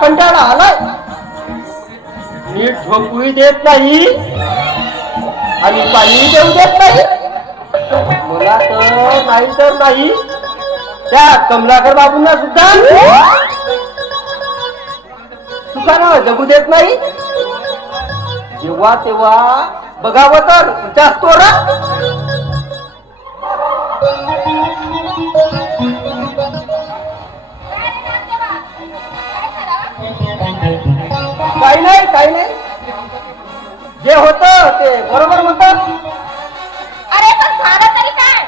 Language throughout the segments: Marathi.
कंटाळा आलाय. नीट झोपूही देत नाही आणि पाणी देऊ देत नाही. मला तर नाही तर नाही, त्या कमलाकर बाबूंना सुद्धा सुखानं जगू देत नाही. जेव्हा तेव्हा बघावं तर जास्त काही नाही काही नाही, जे होत ते बरोबर म्हणतात. अरे पण झालं तरी काय?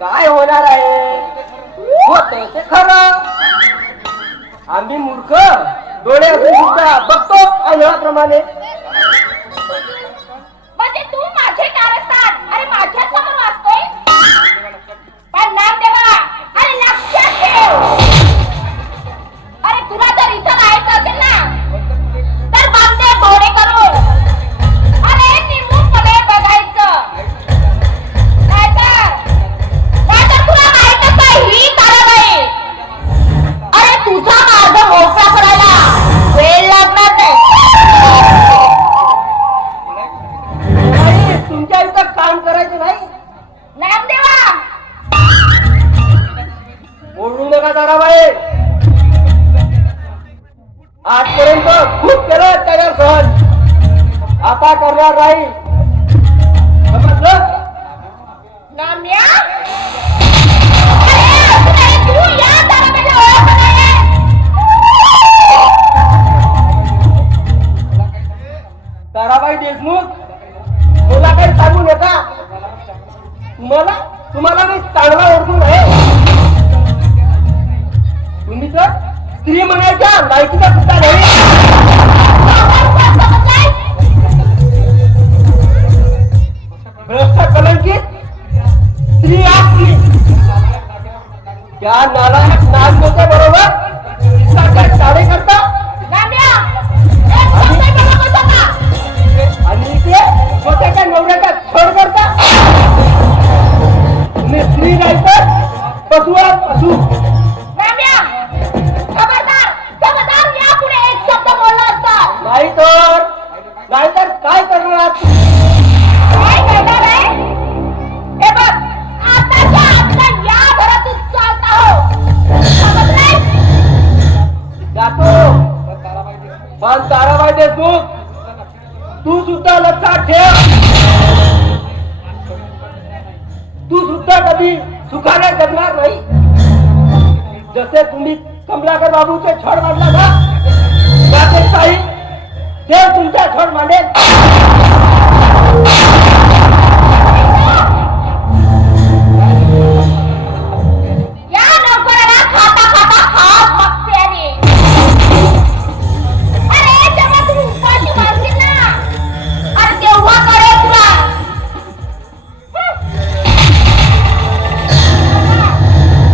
काय होणार आहे, होत ते खरं. आम्ही मूर्ख डोळे असून सुद्धा बघतो आंधळाप्रमाणे. म्हणजे तू माझे कारस्थान अरे माझ्या समोर वाचतोय. पण नामदेवा अरे लक्षात ठेव, अरे तुला जर इथं राहायचं असेल ना तर बांधे डोळे करून अरे निर्मूलपणे बघायचं. नाहीतर तुला माहितच आहे ही ताराबाई, अरे तुझा मार्ग मोकळा करायला वेळ लागणार नाही. तुमच्या इथं काम करायचं नाही. नामदेवा बोलू नका ताराबाई. आजपर्यंत खूप केलं त्याच्या सहन, आता करणार नाही. समजलं? नाम्या अरे तू या ताराबाईला ओळखत नाही. ताराबाई देशमुख मला काही सांगू नका. तुम्हाला मी चांगला ओळखून आहे. तुम्ही तर स्त्री म्हणायच्या लायकीचा सुद्धा नाही. भ्रष्ट कलंकित स्त्री असली त्या नालायक नागरिकाच्या बरोबर साडे करता आणि ते स्वतःच्या नवऱ्याचा छळ करता. तुम्ही स्त्री नाही तर पशु आहात, पशु. नाहीतर काय करणार आहात? काय करणार आहे? हे बघ आताच्या आता या घरातून चालता हो. समजलंय? जातो. पण ताराबाई देशमुख तू सुद्धा लक्षात ठेव, तू सुद्धा कधी सुखाने जगणार नाही. जसे तुम्ही कमलाकर बाबूचे छळ मांडला ना, त्यापेक्षाही देव तुमचा छळ मांडेल. या नोकराला खाता खाता हात मागते आणि अरे जेव्हा तुम्ही उपाशी मारतील ना अरे तेव्हा कळेल तुला.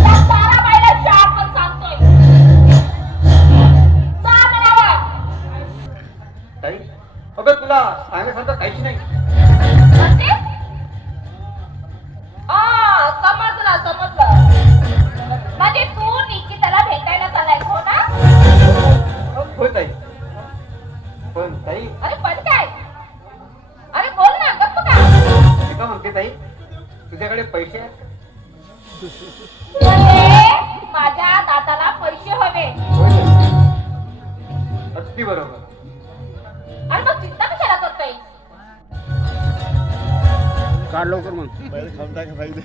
त्या ताराबाईला शाप सांगतोय. जा म्हणावं. ताई, अगं तुला सांगायसारखं काहीच नाही. म्हणजे? समजलं. म्हणजे तू निकिताला भेटायला चालाय हो ना? होय ताई. पण ताई, अरे पण काय? अरे बोल ना, गप्प का? मी का म्हणते ताई, तुझ्याकडे पैसे आहेत? म्हणजे माझ्या दादाला पैसे हवे. होय ताई. अगदी बरोबर. अरे मग चिंता कशाला करतोय? काढ लवकर मग पहिले खाऊन टाका पाहिजे.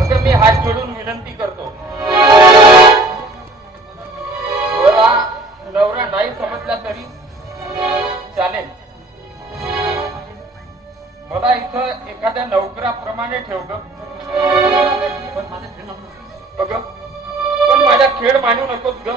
अगं मी हात जोडून विनंती करतो, मला नवरा नाही समजला तरी चालेल. मला इथं एखाद्या नोकराप्रमाणे ठेव ग. पण माझा खेळ मानू नकोस ग.